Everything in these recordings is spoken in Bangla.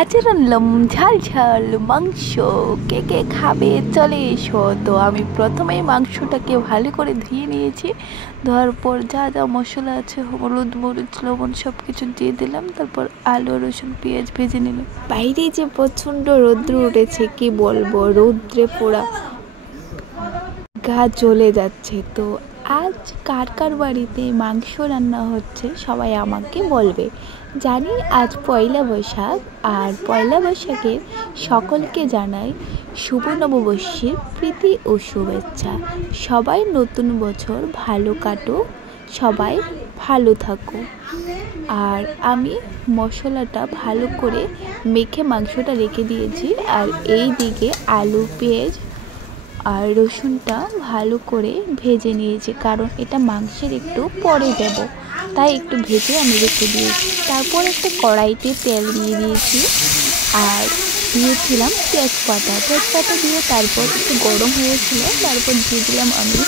আজের আনলাম ঝাল ঝাল মাংস। কে কে খাবে চলে এসো। তো আমি প্রথমেই মাংসটাকে ভালো করে ধুয়ে নিয়েছি। ধোয়ার পর যা যা মশলা আছে হলুদ মরিচ লবণ সব কিছু দিয়ে দিলাম। তারপর আলু রসুন পেঁয়াজ ভেজে নিলাম। বাইরে যে প্রচণ্ড রৌদ্র উঠেছে, কি বলবো, রৌদ্রে পোড়া গা জ্বলে যাচ্ছে। তো আজ কার কার বাড়িতে মাংস রান্না হচ্ছে সবাই আমাকে বলবে। জানি আজ পয়লা বৈশাখ, আর পয়লা বৈশাখের সকলকে জানাই শুভ নববর্ষের প্রীতি ও শুভেচ্ছা। সবাই নতুন বছর ভালো কাটুক, সবাই ভালো থাকো। আর আমি মশলাটা ভালো করে মেখে মাংসটা রেখে দিয়েছি। আর এই দিকে আলু পেঁয়াজ আর রসুনটা ভালো করে ভেজে নিয়েছি, কারণ এটা মাংসের একটু পরে দেব, তাই একটু ভেজে আমি রেখে দিয়েছি। তারপর একটা কড়াইতে তেল দিয়ে দিয়েছি আর দিয়েছিলাম তেজপাতা দিয়ে তারপর একটু গরম হয়েছিল। তারপর দিয়ে দিলাম আমি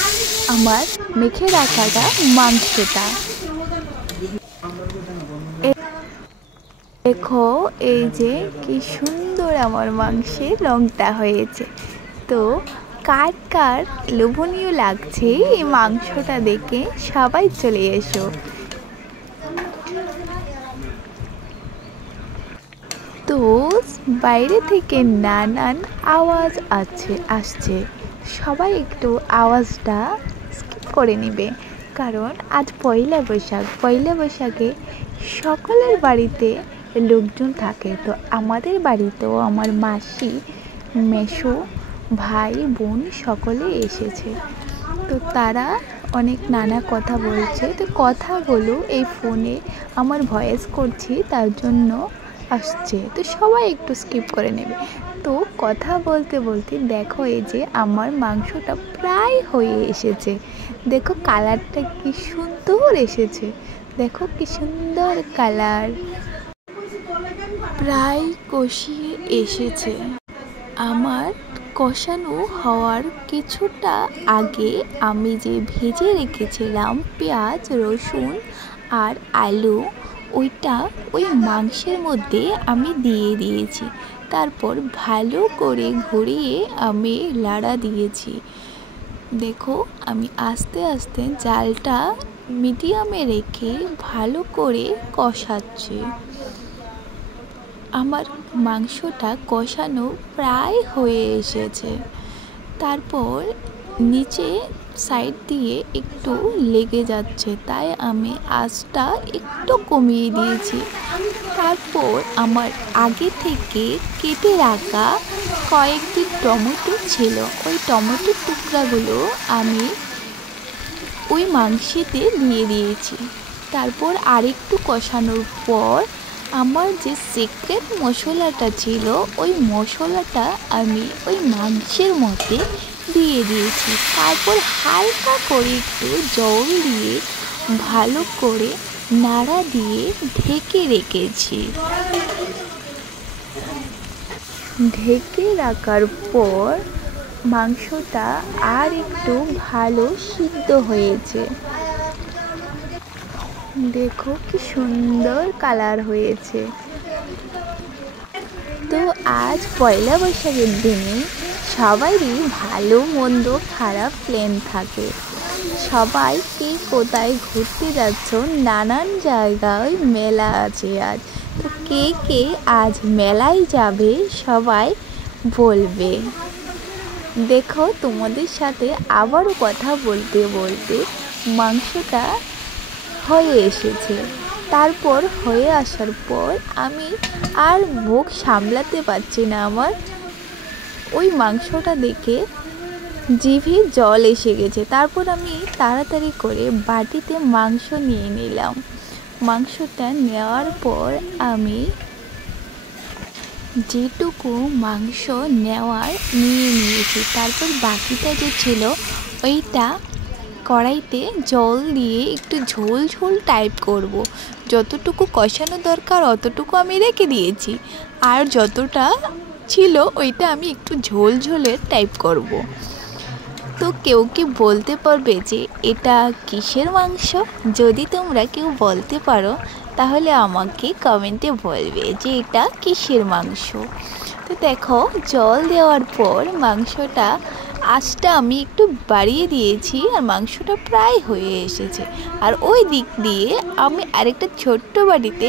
আমার মেখে রাখাটা মাংসটা। দেখো এই যে কি সুন্দর আমার মাংসের রঙটা হয়েছে। তো কার কার লোভনীয় লাগছে এই মাংসটা দেখে সবাই চলে এসো। তো বাইরে থেকে নানান আওয়াজ আসছে, সবাই একটু আওয়াজটা স্কিপ করে নেবে, কারণ আজ পয়লা বৈশাখে সকলের বাড়িতে লোকজন থাকে। তো আমাদের বাড়িতেও আমার মাসি মেসো ভাই বোন সকলে এসেছে। তো তারা অনেক নানা কথা বলছে। তো কথাগুলো এই ফোনে আমার ভয়েস করছি, তার জন্য আসছে। তো সবাই একটু স্কিপ করে নেবে। তো কথা বলতে বলতে দেখো এই যে আমার মাংসটা প্রায় হয়ে এসেছে। দেখো কালারটা কি সুন্দর এসেছে, দেখো কি সুন্দর কালার, প্রায় কষিয়ে এসেছে। আমার কষানো হওয়ার কিছুটা আগে আমি যে ভেজে রেখেছিলাম পেঁয়াজ রসুন আর আলু, ওই মাংসের মধ্যে আমি দিয়ে দিয়েছি। তারপর ভালো করে ঘুরিয়ে আমি লাড়া দিয়েছি। দেখো আমি আস্তে আস্তে জালটা মিডিয়ামে রেখে ভালো করে কষাচ্ছি। আমার মাংসটা কষানো প্রায় হয়ে এসেছে। তারপর নিচে সাইড দিয়ে একটু লেগে যাচ্ছে, তাই আমি আঁচটা একটু কমিয়ে দিয়েছি। তারপর আমার আগে থেকে কেটে রাখা কয়েকটি টমেটো ছিল, ওই টমেটোর টুকরাগুলো আমি ওই মাংসেতে দিয়ে দিয়েছি। তারপর আরেকটু কষানোর পর আমার যে সিক্রেট মশলাটা ছিল, ওই মশলাটা আমি ওই মাংসের মধ্যে দিয়ে দিয়েছি। তারপর হালকা করে একটু জল দিয়ে ভালো করে নাড়া দিয়ে ঢেকে রেখেছি। ঢেকে রাখার পর মাংসটা আর একটু ভালো সিদ্ধ হয়েছে। দেখো কি সুন্দর কালার হয়েছে। তো আজ পয়লা বৈশাখের দিনে সবারই ভালো মন্দ খারাপ প্ল্যান থাকে। সবাই কে কোথায় ঘুরতে যাচ্ছ, নানান জায়গায় মেলা আছে আজ। তো কে কে আজ মেলায় যাবে সবাই বলবে। দেখো তোমাদের সাথে আবারও কথা বলতে বলতে মাংসটা হয়ে এসেছে। তারপর হয়ে আসার পর আমি আর মুখ সামলাতে পারছি না, আমার ওই মাংসটা দেখে জিভে জল এসে গেছে। তারপর আমি তাড়াতাড়ি করে বাটিতে মাংস নিয়ে নিলাম। মাংসটা নেওয়ার পর আমি যেটুকু মাংস নেওয়ার নিয়ে নিয়েছি। তারপর বাকিটা যে ছিল ওইটা কড়াইতে জল দিয়ে একটু ঝোল ঝোল টাইপ করব। যতটুকু কষানো দরকার অতটুকু আমি রেখে দিয়েছি, আর যতটা ছিল ওইটা আমি একটু ঝোল ঝোলের টাইপ করব। তো কেউ কি বলতে পারবে যে এটা কিসের মাংস? যদি তোমরা কেউ বলতে পারো তাহলে আমাকে কমেন্টে বলবে যে এটা কিসের মাংস। তো দেখো জল দেওয়ার পর মাংসটা আঁচটা আমি একটু বাড়িয়ে দিয়েছি আর মাংসটা প্রায় হয়ে এসেছে। আর ওই দিক দিয়ে আমি আরেকটা ছোট্ট বাটিতে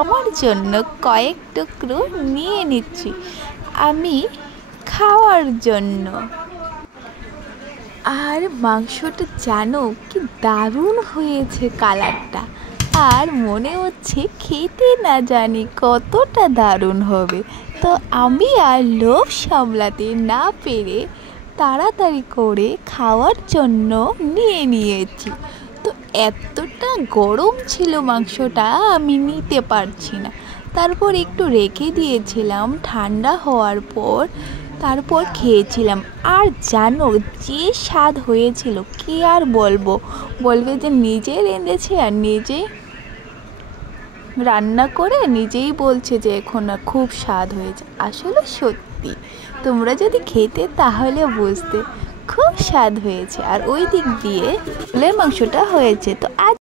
আমার জন্য কয়েক টুকরো নিয়ে নিচ্ছি আমি খাওয়ার জন্য। আর মাংসটা জানো কি দারুণ হয়েছে কালারটা, আর মনে হচ্ছে খেতে না জানি কতটা দারুণ হবে। তো আমি আর লোভ সামলাতে না পেরে তাড়াতাড়ি করে খাওয়ার জন্য নিয়ে নিয়েছি। তো এতটা গরম ছিল মাংসটা আমি নিতে পারছি না, তারপর একটু রেখে দিয়েছিলাম ঠান্ডা হওয়ার পর, তারপর খেয়েছিলাম। আর জানো যে স্বাদ হয়েছিল কি আর বলবো, বলবে যে নিজে রেঁধেছে আর নিজে রান্না করে নিজেই বলছে যে এখন খুব স্বাদ হয়েছে। আসলে সত্যি তোমরা যদি খেতে তাহলে বুঝতে খুব স্বাদ হয়েছে। আর ওই দিক দিয়ে ফুলের মাংসটা হয়েছে। তো আজ